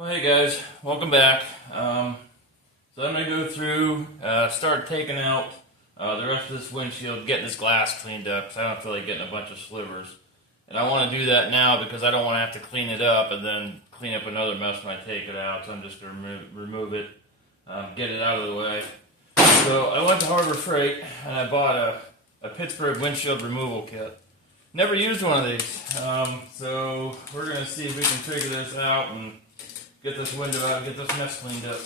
Well, hey guys, welcome back. So I'm going to go through, start taking out the rest of this windshield, getting this glass cleaned up because I don't feel like getting a bunch of slivers. And I want to do that now because I don't want to have to clean it up and then clean up another mess when I take it out. So I'm just going to remove it, get it out of the way. So I went to Harbor Freight and I bought a Pittsburgh windshield removal kit. Never used one of these. So we're going to see if we can figure this out and get this window out and get this mess cleaned up.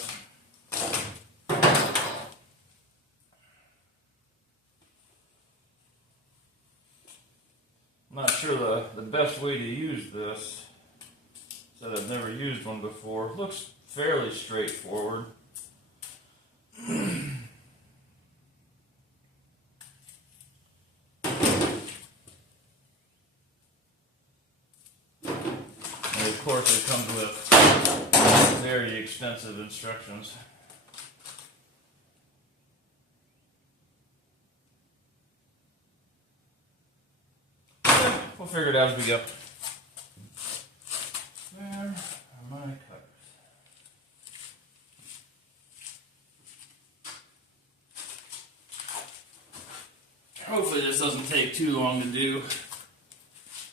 I'm not sure the best way to use this. Said I've never used one before. Looks fairly straightforward. And of course it comes with very extensive instructions. We'll figure it out as we go. Where are my cutters? Hopefully this doesn't take too long to do.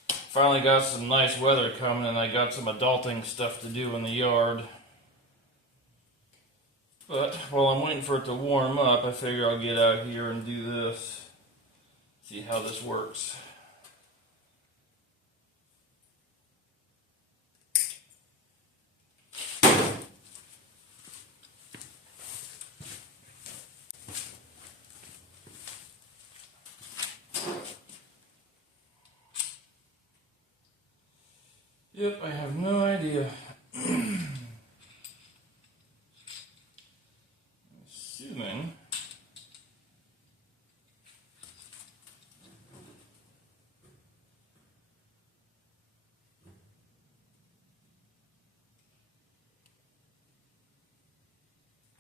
Finally got some nice weather coming and I got some adulting stuff to do in the yard. But while I'm waiting for it to warm up, I figure I'll get out here and do this. See how this works. Yep, I have no idea. Assuming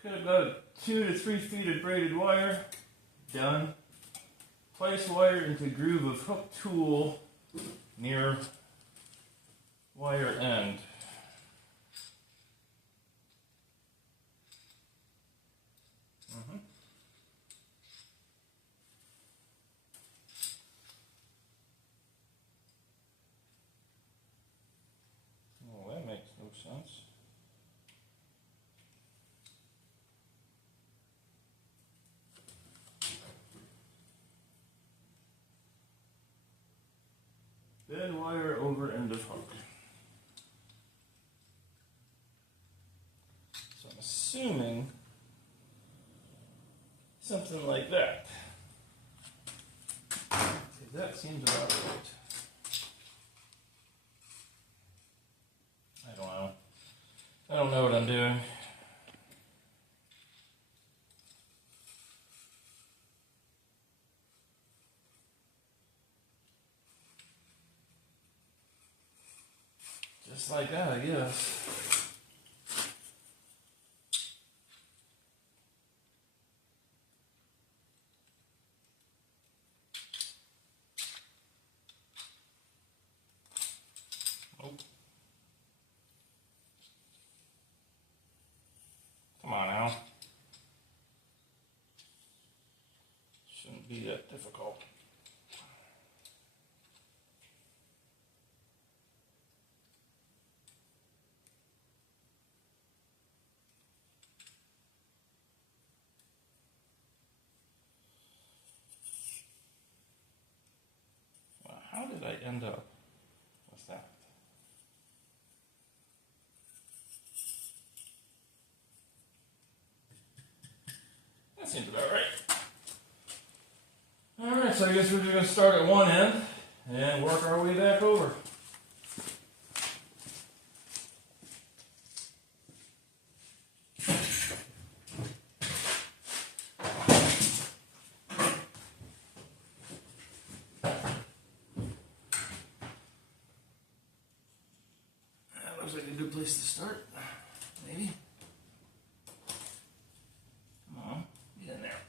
cut about 2 to 3 feet of braided wire. Done. Place wire into groove of hook tool near wire end. Well, that makes no sense. Then wire over end of hook. So I'm assuming something like that. Okay, that seems about right. I don't know. I don't know what I'm doing. Just like that, I guess. Nope. Come on now. Shouldn't be that difficult. How did I end up with that? That seems about right. Alright, so I guess we're just going to start at one end and work our way back over. Looks like a good place to start, maybe. Come on, get in there.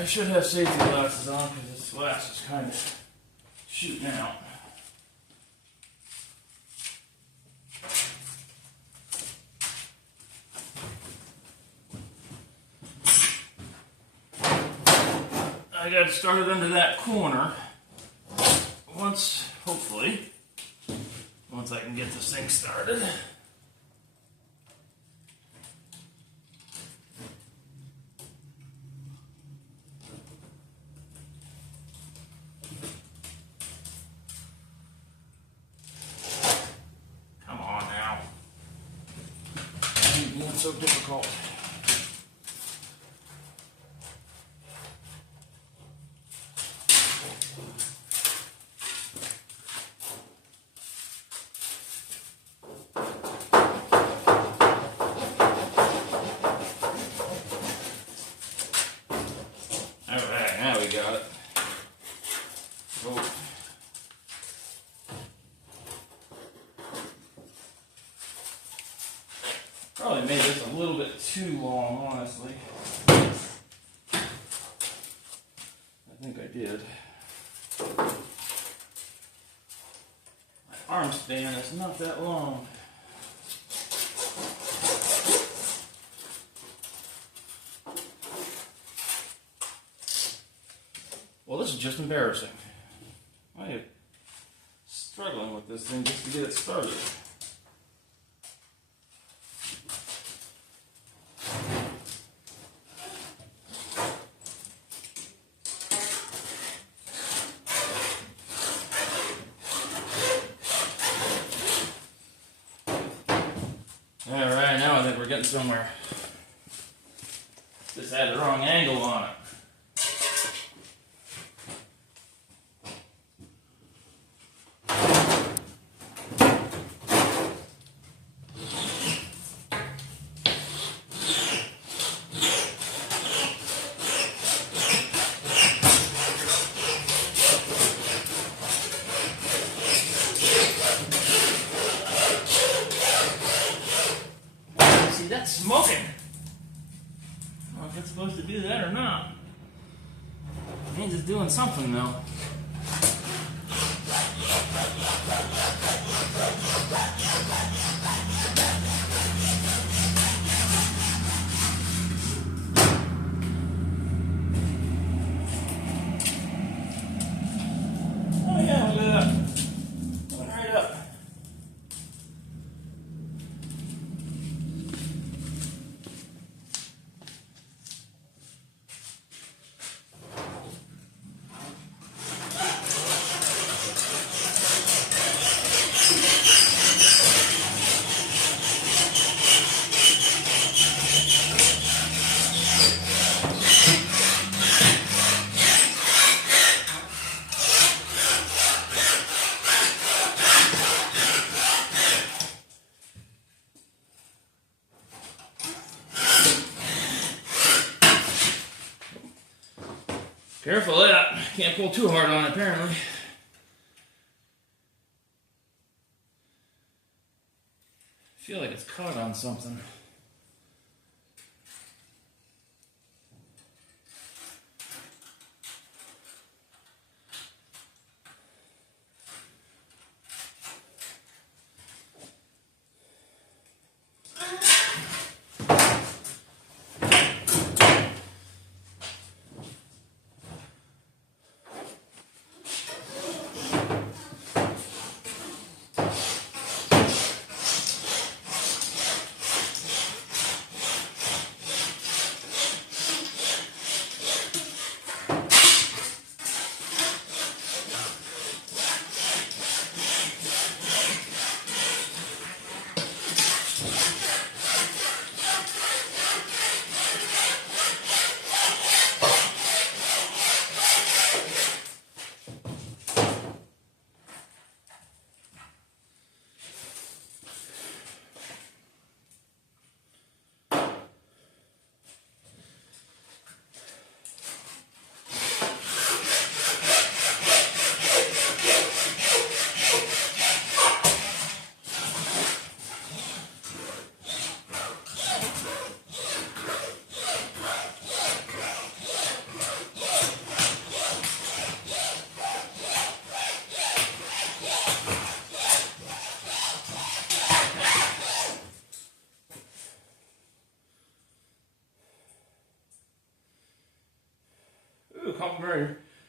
I should have safety glasses on because this glass is kind of shooting out. I got it started under that corner. Hopefully, once I can get this thing started. Come on now. It's being so difficult. Got it. Oh. Probably made this a little bit too long, honestly. I think I did. My arm span is not that long. Well, this is just embarrassing. I am struggling with this thing just to get it started. Alright, now I think we're getting somewhere. Just had the wrong angle on it. That's smoking. I don't know if it's supposed to do that or not. It means it's doing something though. Oh yeah, look at that. Going right up. Careful of that. Can't pull too hard on it, apparently. I feel like it's caught on something.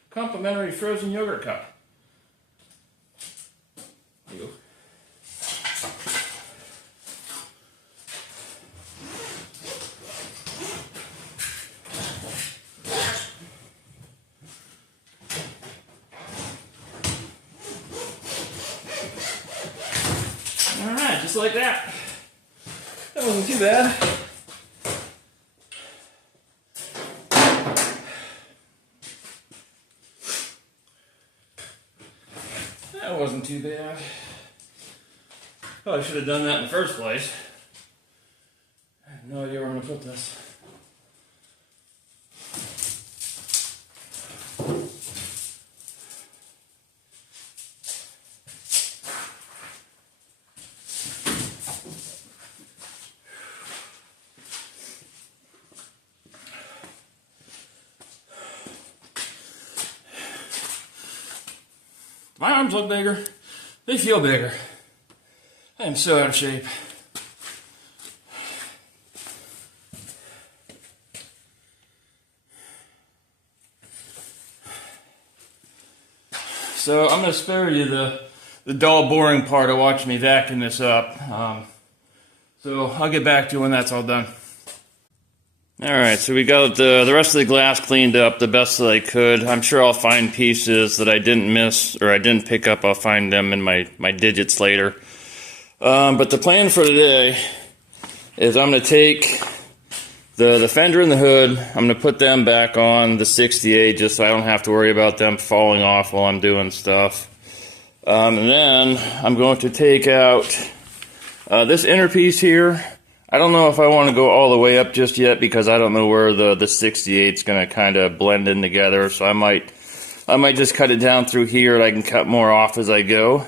complimentary frozen yogurt cup. There you go. Alright, just like that. That wasn't too bad. That wasn't too bad. Probably should have done that in the first place. I have no idea where I'm going to put this. My arms look bigger. They feel bigger. I am so out of shape. So I'm going to spare you the dull, boring part of watching me vacuum this up. So I'll get back to you when that's all done. Alright, so we got the rest of the glass cleaned up the best that I could. I'm sure I'll find pieces that I didn't miss or I didn't pick up. I'll find them in my digits later. But the plan for today is I'm going to take the fender and the hood. I'm going to put them back on the 68 just so I don't have to worry about them falling off while I'm doing stuff. And then I'm going to take out this inner piece here. I don't know if I want to go all the way up just yet because I don't know where the 68 is going to kind of blend in together. So I might just cut it down through here and I can cut more off as I go.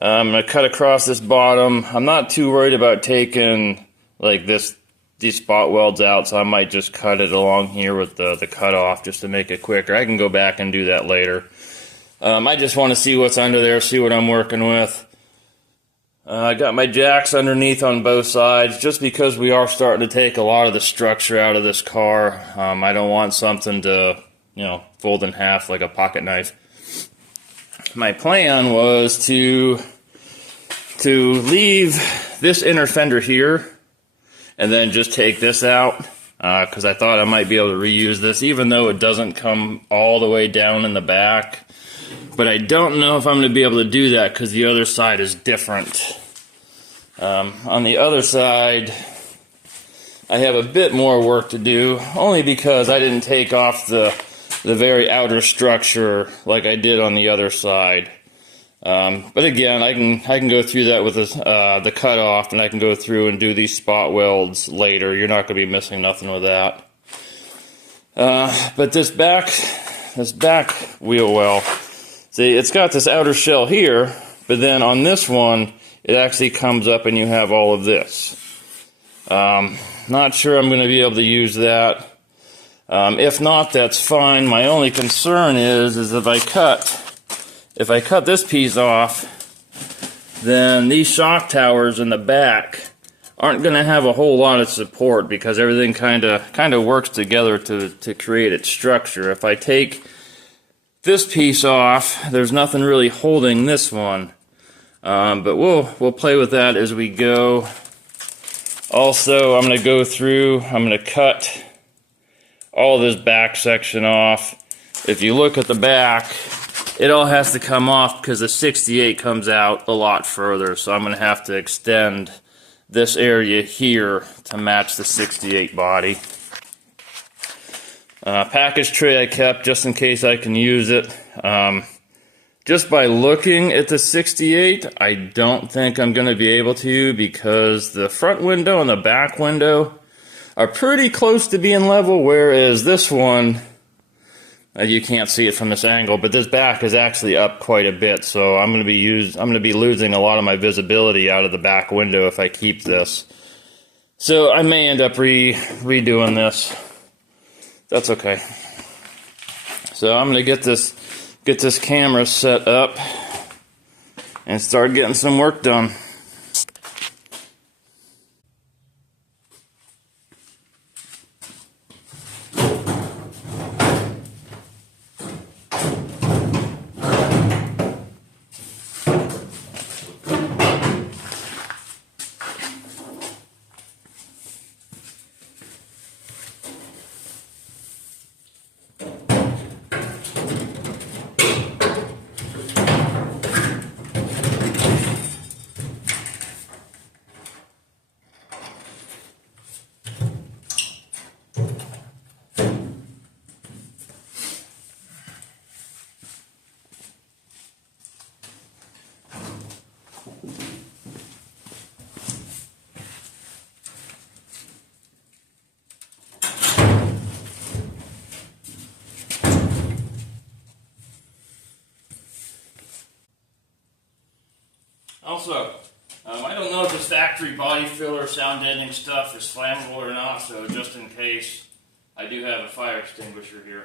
I'm going to cut across this bottom. I'm not too worried about taking like these spot welds out, so I might just cut it along here with the cut off just to make it quicker. I can go back and do that later. I just want to see what's under there, see what I'm working with. I got my jacks underneath on both sides just because we are starting to take a lot of the structure out of this car. I don't want something to, fold in half like a pocket knife. My plan was to leave this inner fender here and then just take this out because I thought I might be able to reuse this even though it doesn't come all the way down in the back. But I don't know if I'm going to be able to do that because the other side is different. On the other side, I have a bit more work to do, only because I didn't take off the very outer structure like I did on the other side. But again, I can go through that with the cut off, and I can go through and do these spot welds later. You're not going to be missing nothing with that. But this back wheel well. See, it's got this outer shell here, but then on this one, it actually comes up and you have all of this. Not sure I'm going to be able to use that. If not, that's fine. My only concern is if I cut this piece off, then these shock towers in the back aren't going to have a whole lot of support because everything kind of works together to create its structure. If I take this piece off, there's nothing really holding this one. But we'll play with that as we go. Also, I'm going to go through, I'm going to cut all this back section off. If you look at the back, it all has to come off because the 68 comes out a lot further. So I'm going to have to extend this area here to match the 68 body. Package tray I kept just in case I can use it. Just by looking at the 68, I don't think I'm going to be able to because the front window and the back window are pretty close to being level, whereas this one, you can't see it from this angle, but this back is actually up quite a bit, so I'm going to be losing a lot of my visibility out of the back window if I keep this. So I may end up redoing this. That's okay. So I'm going to get this camera set up and start getting some work done. Also, I don't know if this factory body filler sound deadening stuff is flammable or not, so just in case, I do have a fire extinguisher here.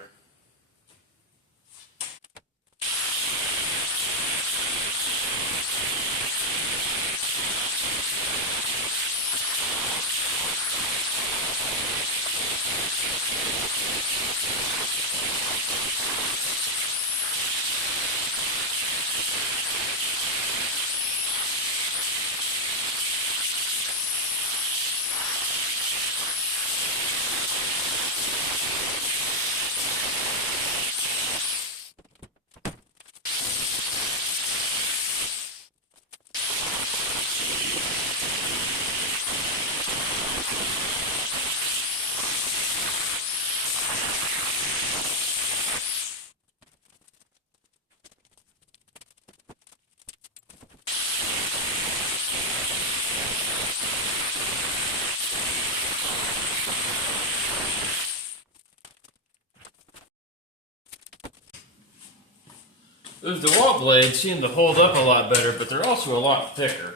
Those DeWalt blades seem to hold up a lot better, but they're also a lot thicker.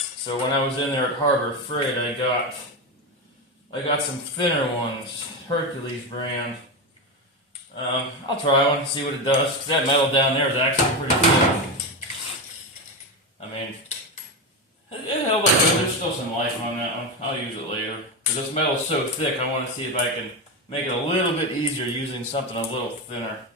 So when I was in there at Harbor Freight, I got some thinner ones, Hercules brand. I'll try one and see what it does, because that metal down there is actually pretty thick. I mean, it held up good. There's still some life on that one. I'll use it later. But this metal's so thick, I want to see if I can make it a little bit easier using something a little thinner.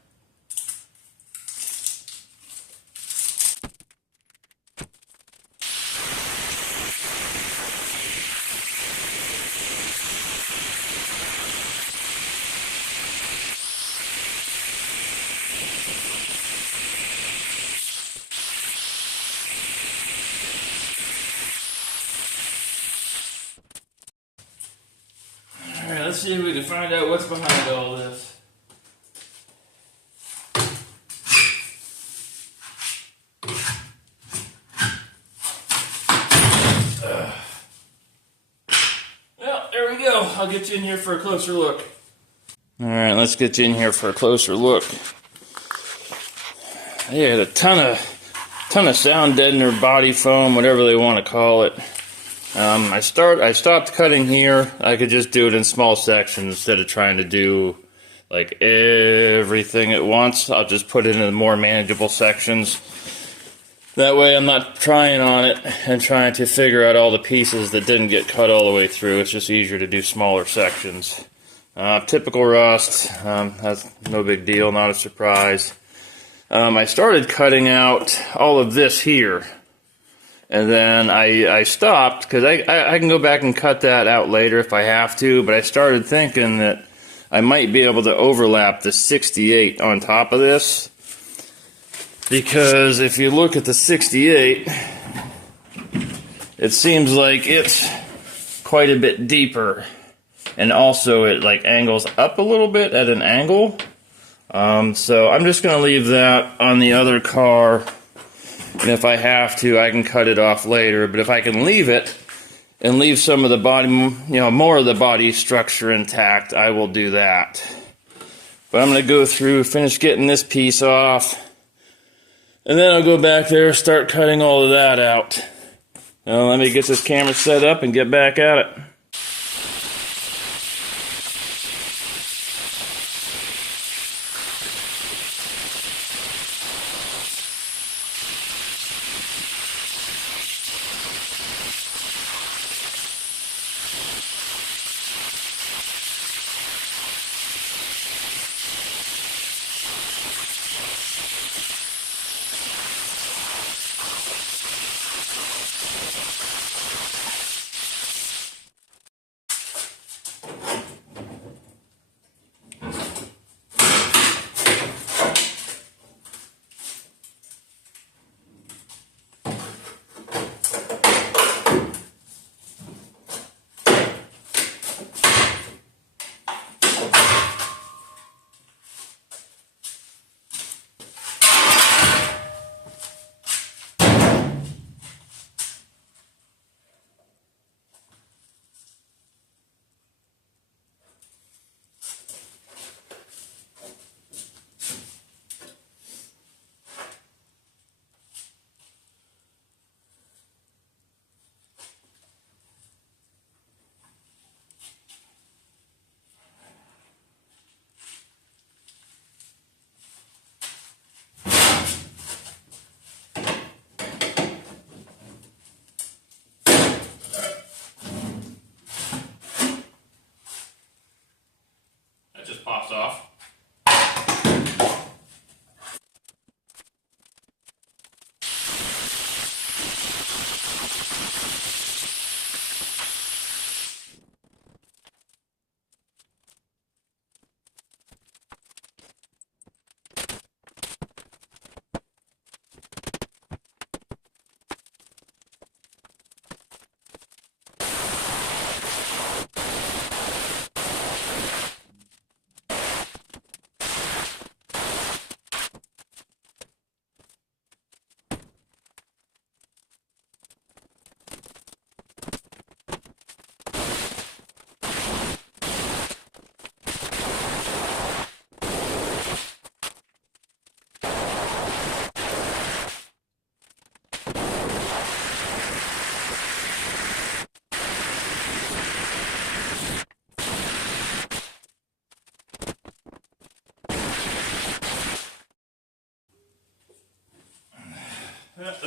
Alright, let's see if we can find out what's behind all this. Well, there we go. I'll get you in here for a closer look. Alright, let's get you in here for a closer look. They had a ton of sound deadener, body foam, whatever they want to call it. I stopped cutting here. I could just do it in small sections instead of trying to do like everything at once. I'll just put it in more manageable sections. That way I'm not trying on it and trying to figure out all the pieces that didn't get cut all the way through. It's just easier to do smaller sections. Typical rust. That's no big deal, not a surprise. I started cutting out all of this here. And then I stopped, because I can go back and cut that out later if I have to, but I started thinking that I might be able to overlap the 68 on top of this. Because if you look at the 68, it seems like it's quite a bit deeper. And also it like angles up a little bit at an angle. So I'm just going to leave that on the other car. And if I have to, I can cut it off later. But if I can leave it and leave some of the body, more of the body structure intact, I will do that. But I'm going to go through, finish getting this piece off. And then I'll go back there, start cutting all of that out. Now let me get this camera set up and get back at it.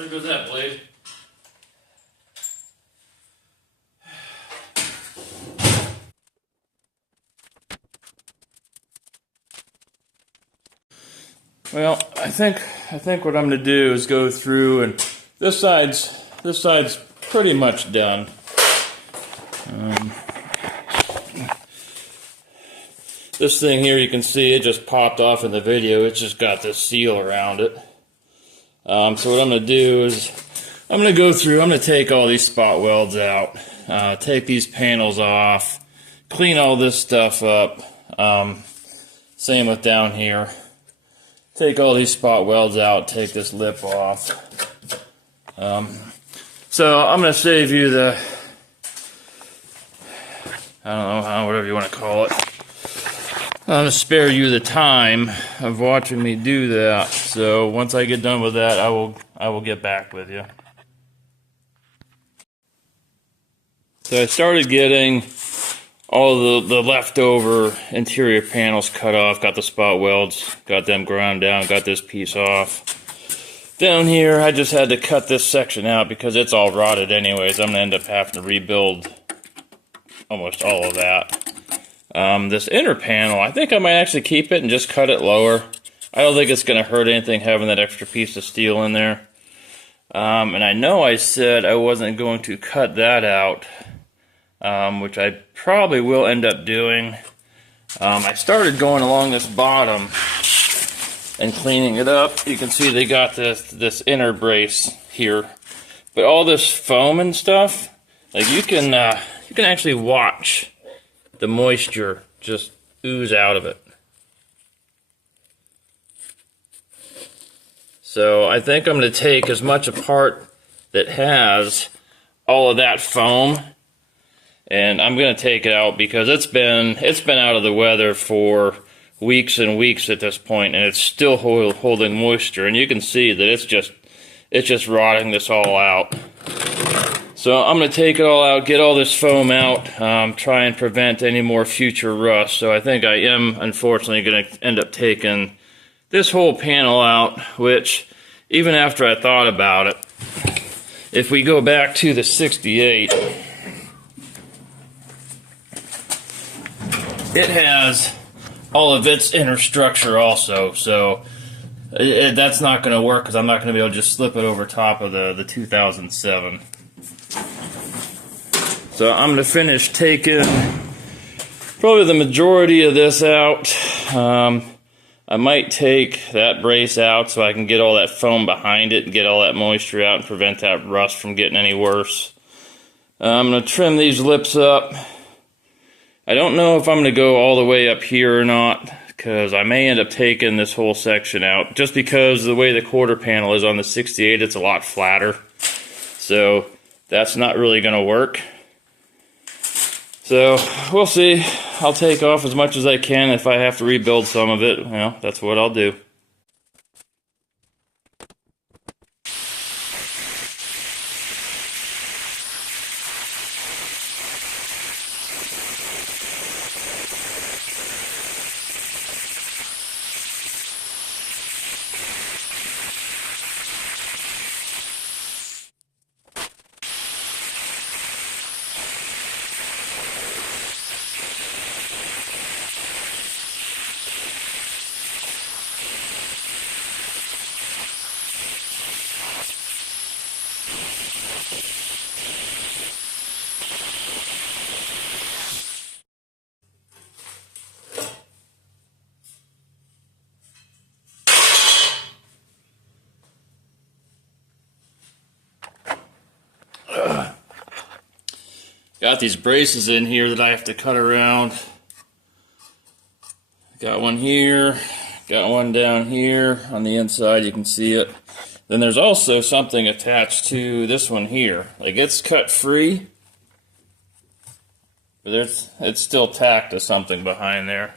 there goes that blade. Well, I think what I'm going to do is go through, and this side's pretty much done. This thing here, you can see it just popped off in the video. It's just got this seal around it. So what I'm going to do is I'm going to go through. I'm going to take all these spot welds out, take these panels off, clean all this stuff up. Same with down here. Take all these spot welds out, take this lip off. So I'm going to save you the, I don't know, whatever you want to call it. I'm going to spare you the time of watching me do that. So once I get done with that, I will get back with you. So I started getting all the leftover interior panels cut off, got the spot welds, got them ground down, got this piece off. Down here, I just had to cut this section out because it's all rotted anyways. I'm going to end up having to rebuild almost all of that. This inner panel, I think I might actually keep it and just cut it lower. I don't think it's going to hurt anything having that extra piece of steel in there. And I know I said I wasn't going to cut that out. Which I probably will end up doing. I started going along this bottom and cleaning it up. You can see they got this inner brace here, but all this foam and stuff, like you can actually watch the moisture just ooze out of it. So I think I'm going to take as much apart that has all of that foam. And I'm going to take it out because it's been out of the weather for weeks and weeks at this point, and it's still holding moisture. And you can see that it's just rotting this all out. So I'm going to take it all out, get all this foam out, try and prevent any more future rust. So I think I am unfortunately going to end up taking this whole panel out, which even after I thought about it, if we go back to the 68, it has all of its inner structure also, so that's not going to work because I'm not going to be able to just slip it over top of the 2007. So I'm going to finish taking probably the majority of this out. I might take that brace out so I can get all that foam behind it and get all that moisture out and prevent that rust from getting any worse. I'm going to trim these lips up. I don't know if I'm going to go all the way up here or not, because I may end up taking this whole section out. Just because the way the quarter panel is on the 68, it's a lot flatter. So that's not really going to work. So we'll see. I'll take off as much as I can. If I have to rebuild some of it, well, that's what I'll do. Got these braces in here that I have to cut around. Got one here, got one down here on the inside, you can see it. Then there's also something attached to this one here. Like, it's cut free, but it's still tacked to something behind there.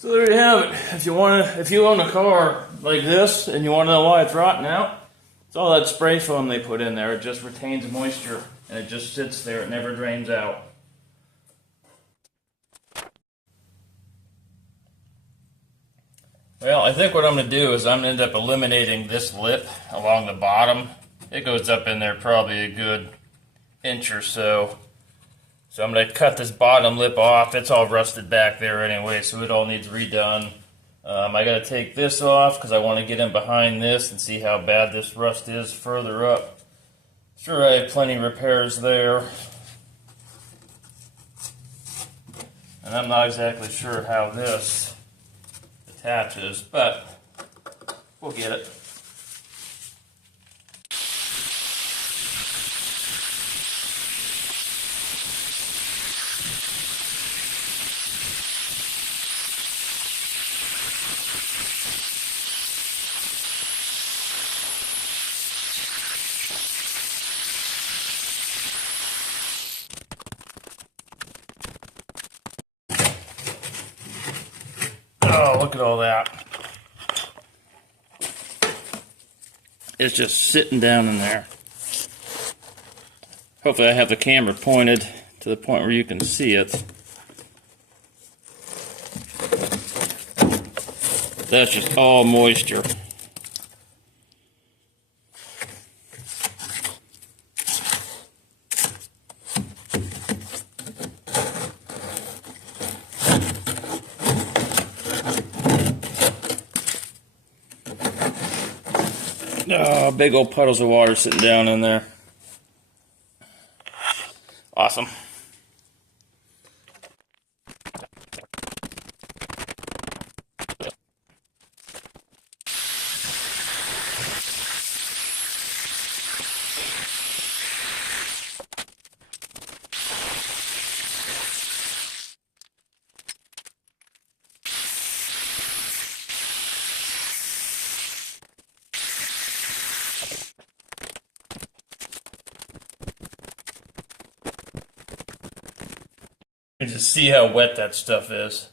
So there you have it. If you own a car like this and you want to know why it's rotting out, it's all that spray foam they put in there. It just retains moisture and it just sits there. It never drains out. Well, I think what I'm going to do is I'm going to end up eliminating this lip along the bottom. It goes up in there probably a good inch or so. So I'm going to cut this bottom lip off. It's all rusted back there anyway, so it all needs redone. I got to take this off because I want to get in behind this and see how bad this rust is further up. Sure, I have plenty of repairs there. And I'm not exactly sure how this attaches, but we'll get it. Oh, look at all that. It's just sitting down in there. Hopefully I have the camera pointed to the point where you can see it. That's just all moisture. Oh, big old puddles of water sitting down in there. Awesome. You can just see how wet that stuff is.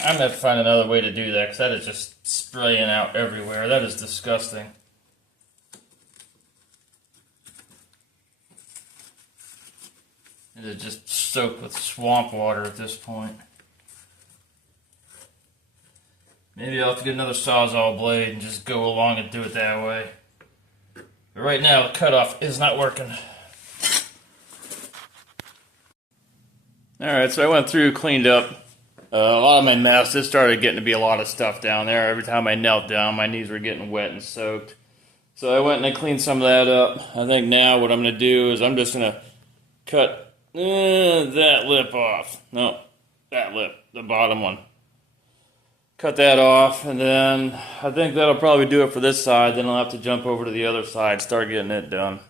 I'm going to have to find another way to do that because that is just spraying out everywhere. That is disgusting. It is just soaked with swamp water at this point. Maybe I'll have to get another Sawzall blade and just go along and do it that way. But right now the cutoff is not working. Alright, so I went through, cleaned up a lot of my mess. It started getting to be a lot of stuff down there. Every time I knelt down, my knees were getting wet and soaked. So I went and I cleaned some of that up. I think now what I'm going to do is I'm just going to cut that lip off. No, that lip, the bottom one. Cut that off, and then I think that'll probably do it for this side. Then I'll have to jump over to the other side, start getting it done.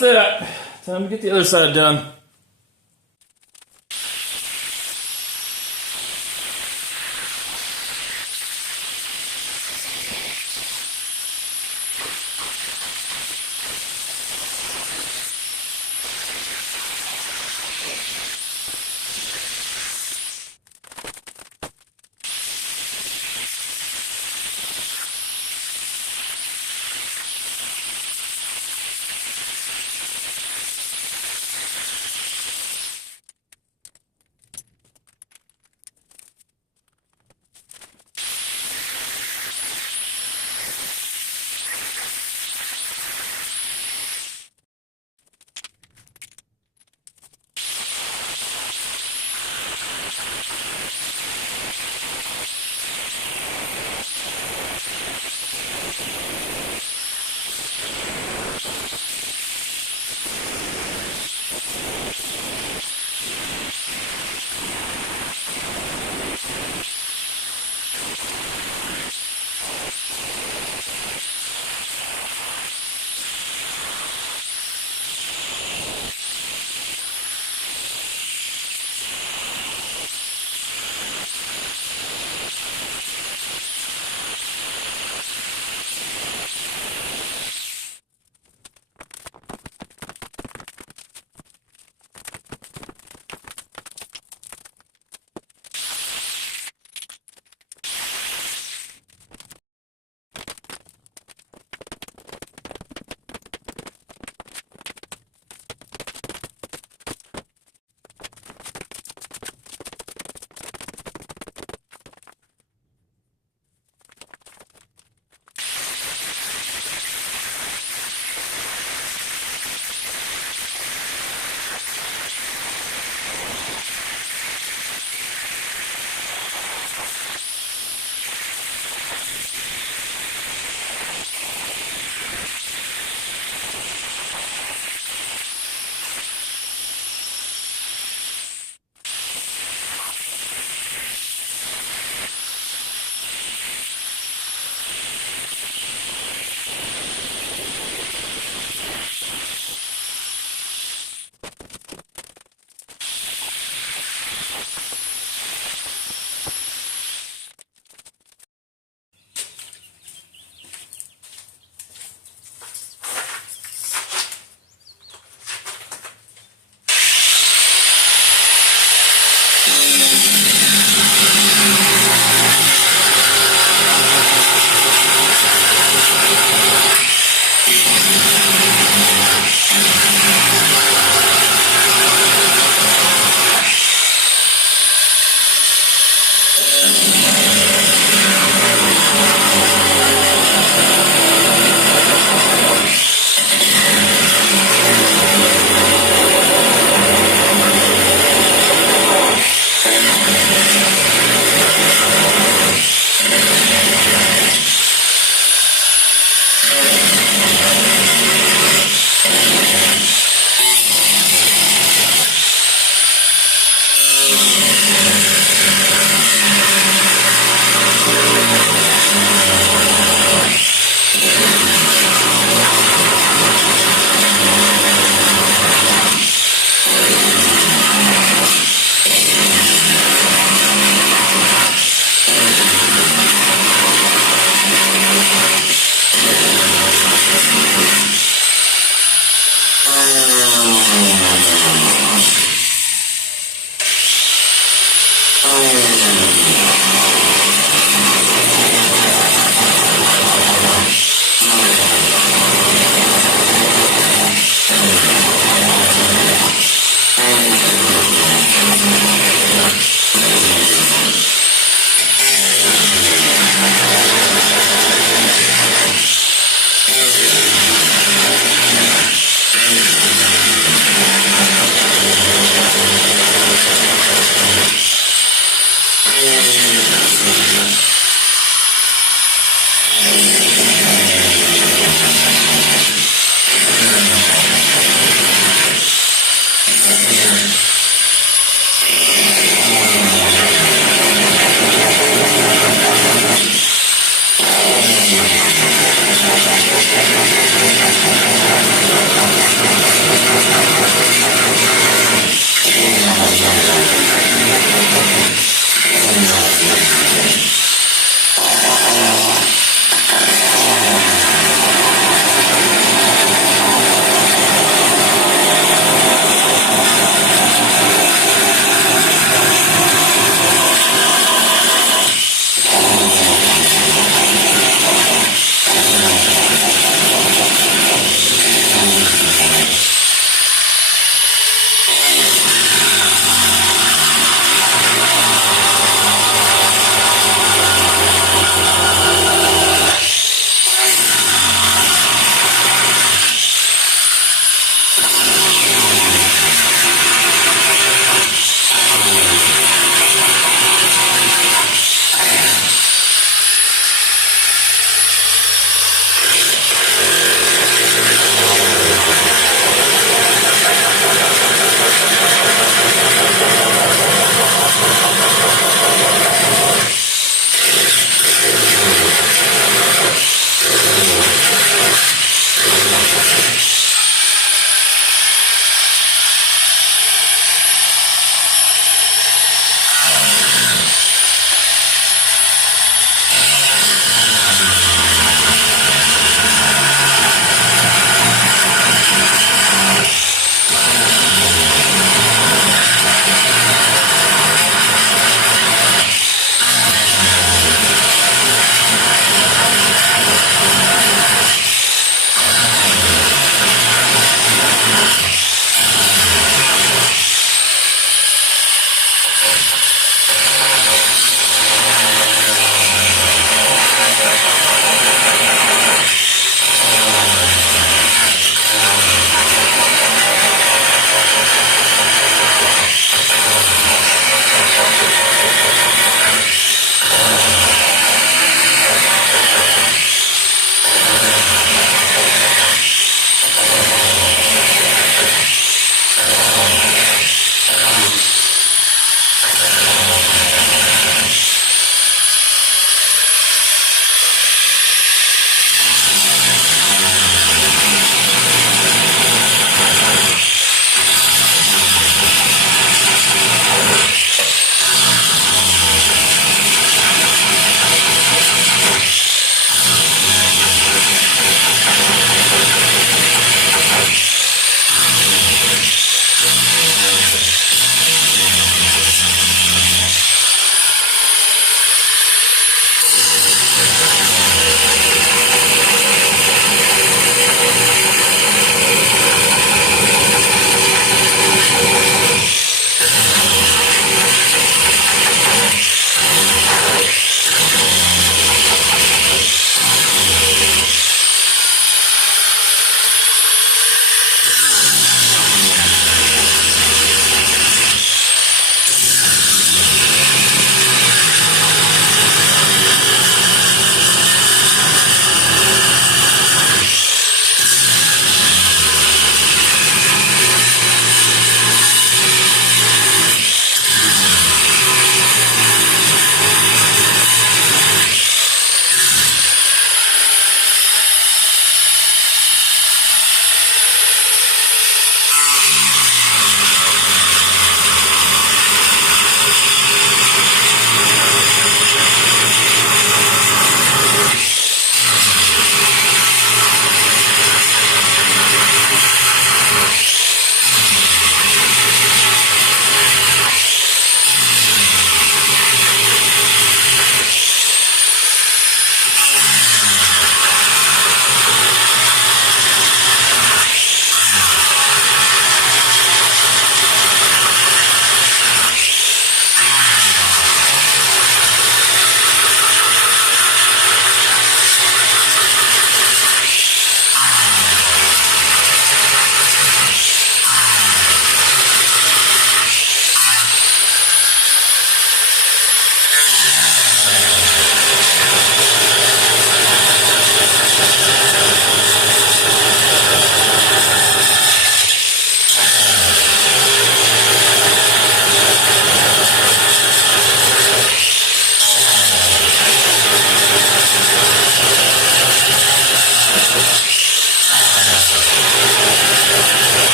that's that. Time to get the other side done.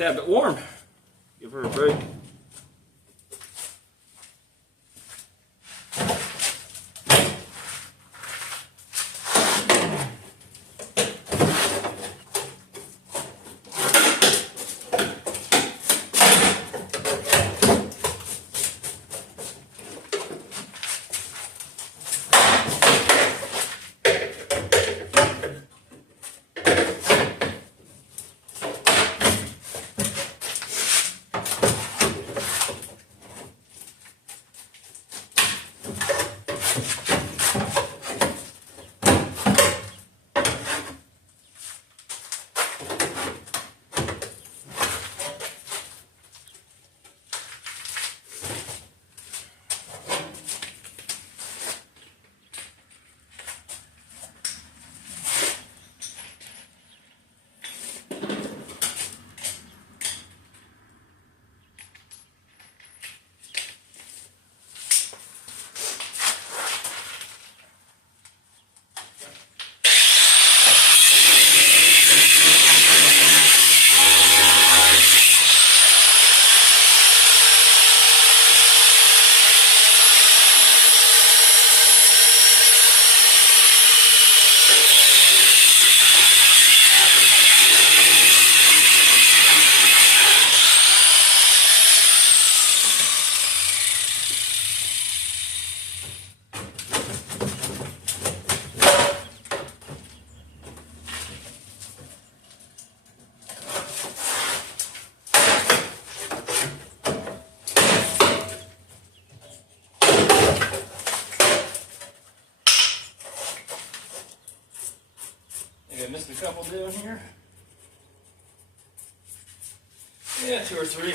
tad bit warm. Give her a break. I missed a couple down here. Yeah, 2 or 3.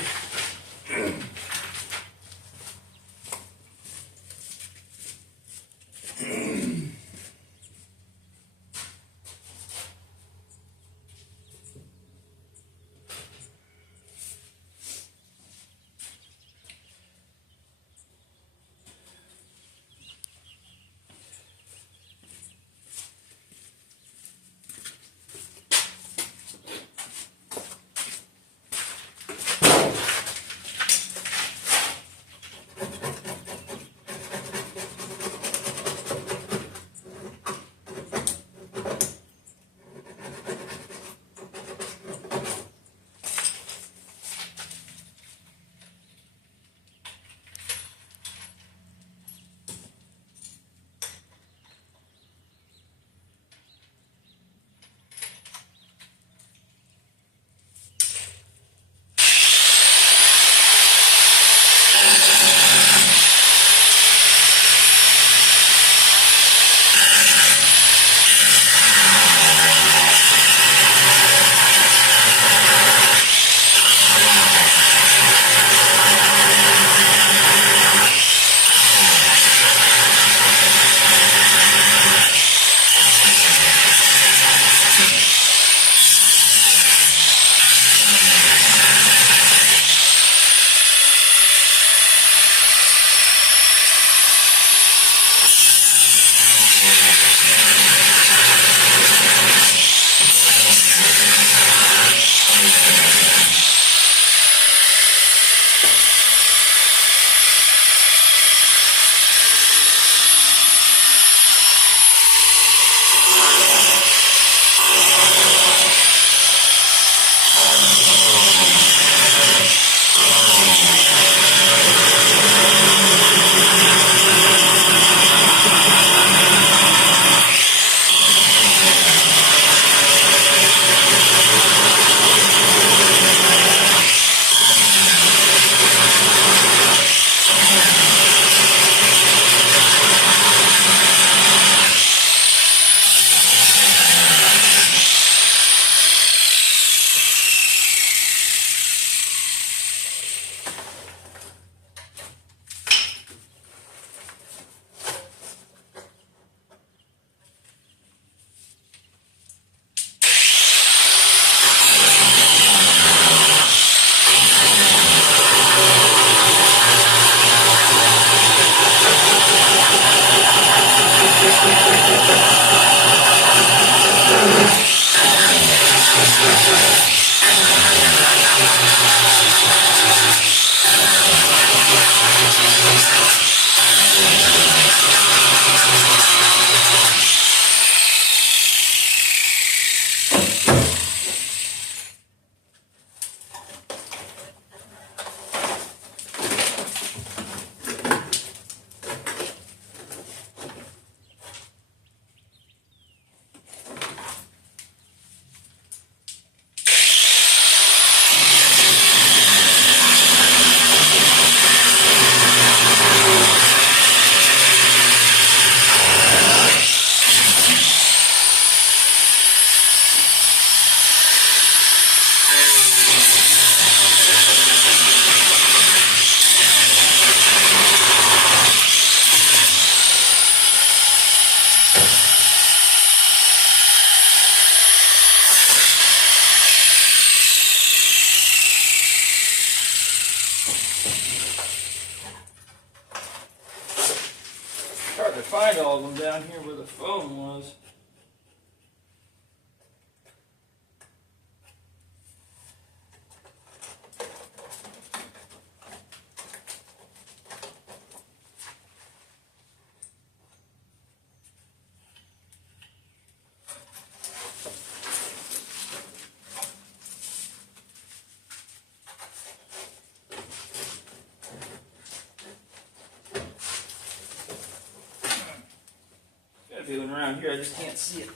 find all of them down here where the phone was. Feeling around here, I just can't see it.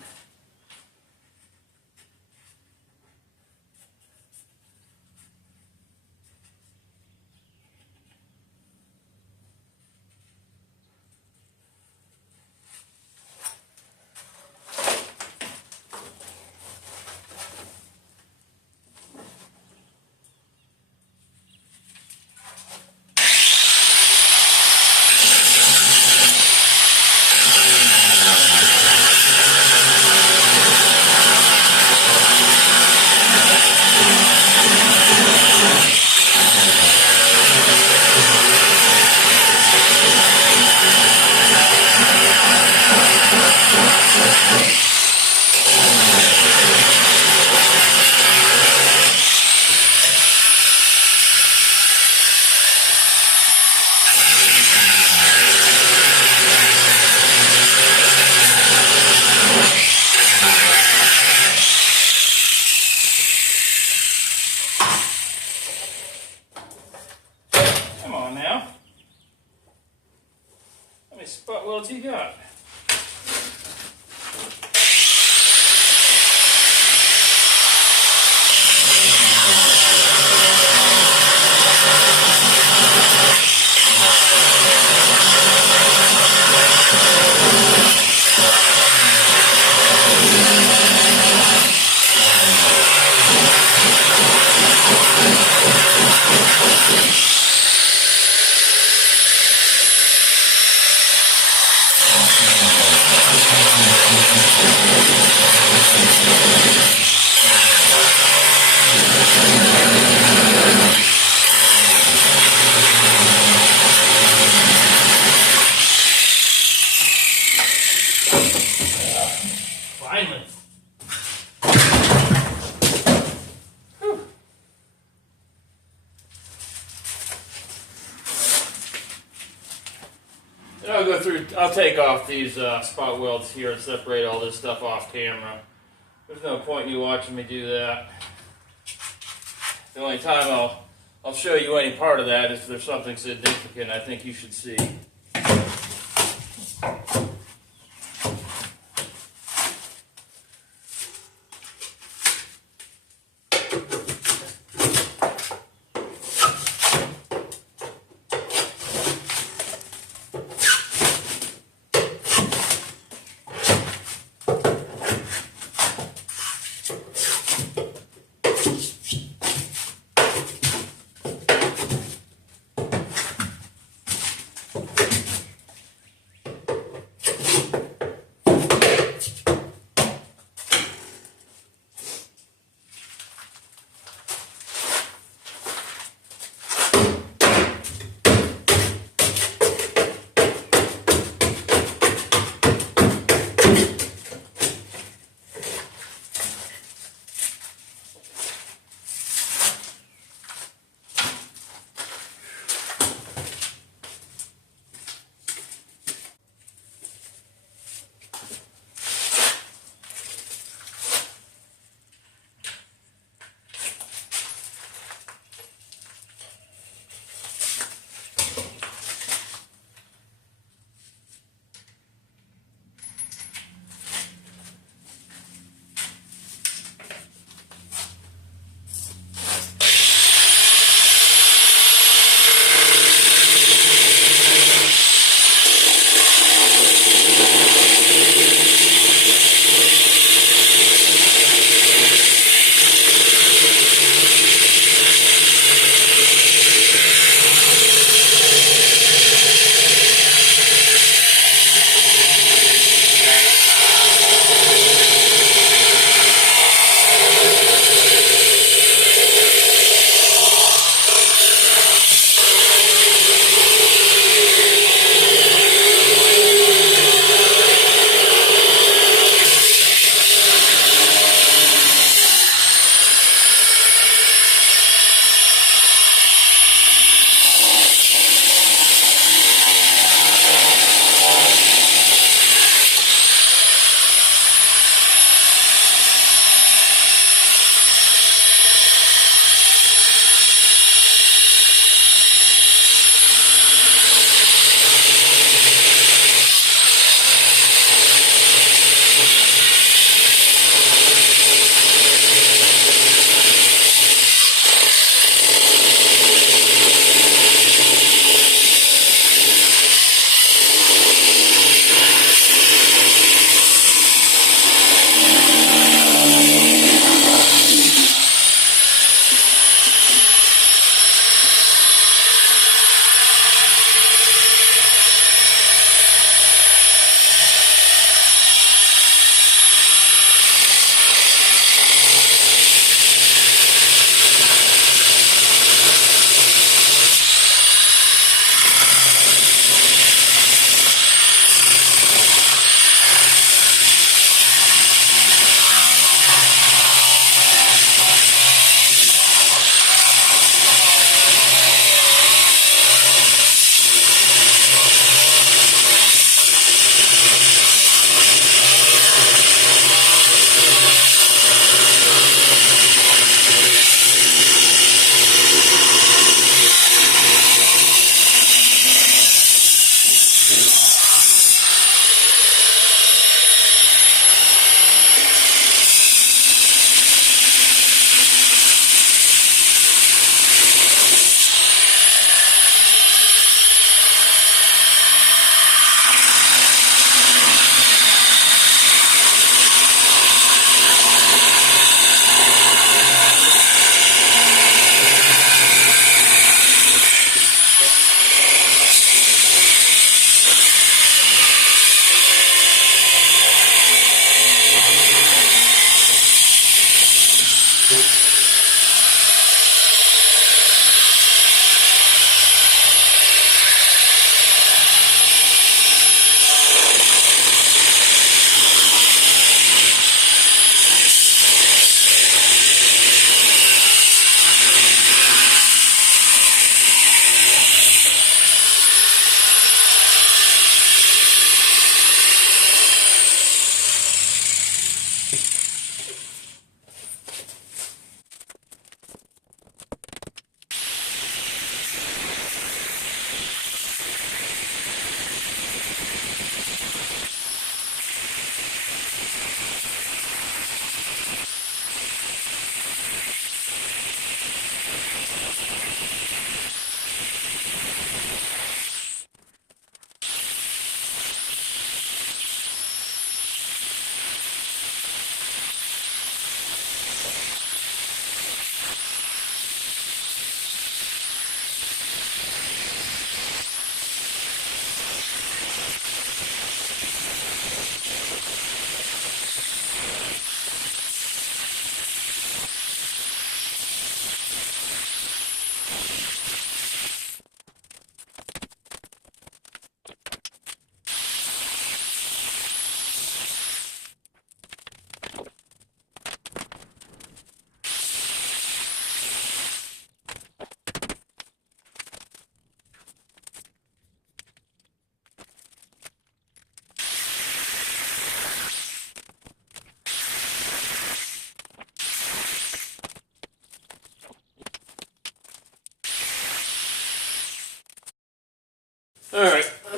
Come on now. How many spot welds you got? Finally. Whew. Then I'll go through, I'll take off these spot welds here and separate all this stuff off camera. There's no point in you watching me do that. The only time I'll show you any part of that is if there's something significant I think you should see.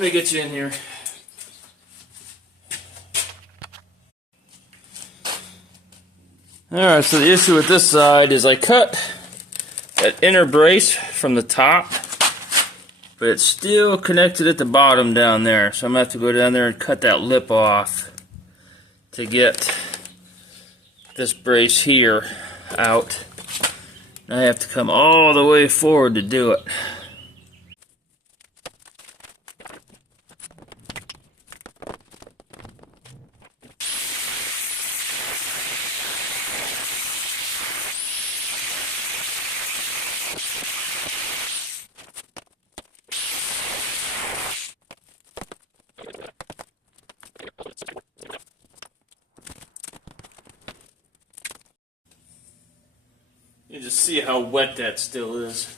me get you in here. Alright, so the issue with this side is I cut that inner brace from the top, but it's still connected at the bottom down there. So I'm going to have to go down there and cut that lip off to get this brace here out. And I have to come all the way forward to do it. You just see how wet that still is.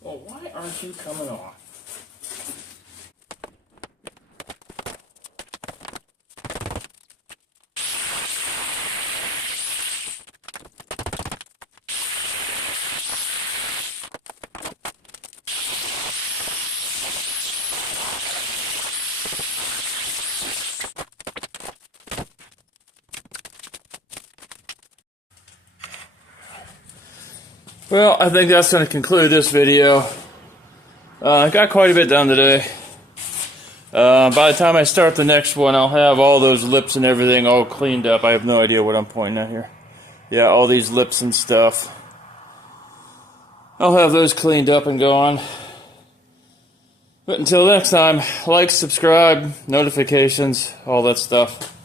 Well, why aren't you coming off? Well, I think that's going to conclude this video. I got quite a bit done today. By the time I start the next one, I'll have all those lips and everything all cleaned up. I have no idea what I'm pointing at here. Yeah, all these lips and stuff. I'll have those cleaned up and gone. But until next time, like, subscribe, notifications, all that stuff.